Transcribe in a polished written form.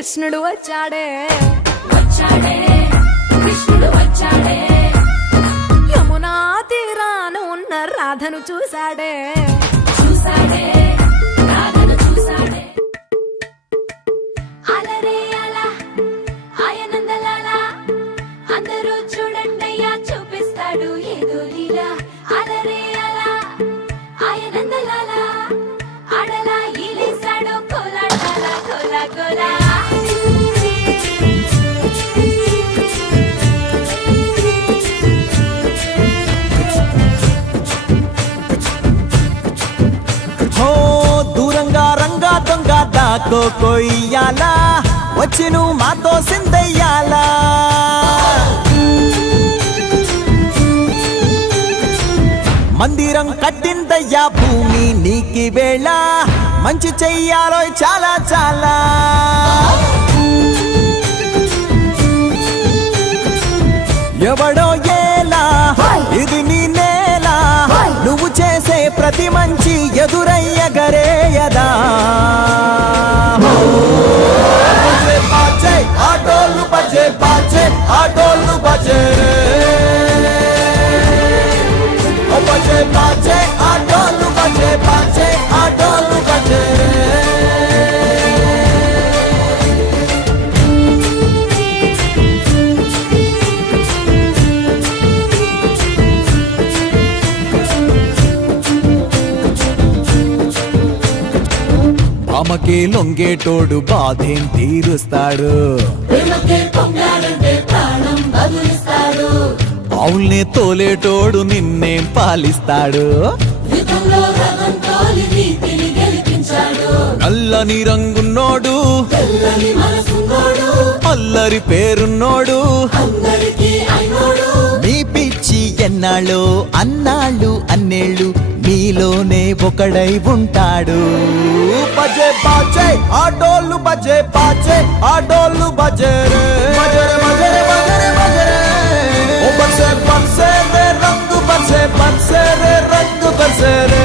కృష్ణుడు వచ్చాడే వచ్చాడే కృష్ణుడు వచ్చాడే యమునా తీరాన ఉన్న రాధను చూశాడే చూసాడే రాధను చూసాడే అలరే అలా ఆయనందలాలా అందరూ చూడండయ్యా చూపిస్తాడు ఏదో లీలా అలరే అలా ఆయనందలాలా అడలా ఈలేశాడు కోలాటాల కోలా కోలా హో దూరంగా రంగా దొంగ దాకో కొయ్యాలా వచ్చి నువ్వు మాతో సిందయ్యాలా మందిరం కట్టిందయ్యా భూమి నీకి వేళ మంచి చెయ్యాలో చాలా చాలా ఎవడో ఏలా ఇది నీ నేల నువ్వు చేసే ప్రతి మంచి ఎదురయ్యగరేయదా ఆటోలు బజే బాజే ఆటోలు బజే బజే బాజే ఆటోలు బజే బాజే ఆటోలు బజే అమ్మకి లొంగేటోడు బాధేం తీరుస్తాడు అవుల్నే తోలేటోడు నిన్నేం పాలిస్తాడు నల్లని రంగున్నోడు అల్లరి పేరున్నోడు మీ పిచ్చి ఎన్నాళ్ళు అన్నాళ్ళు అన్నేళ్ళు మీలోనే ఒకడై ఉంటాడు బజే బాజే ఆటోలు బజే బాజే ఆటోలు బజే రే బజరే బజరే బజరే బజరే ఓ బజే బజే రే రంగు బజే బజే రే రంగు బజే రే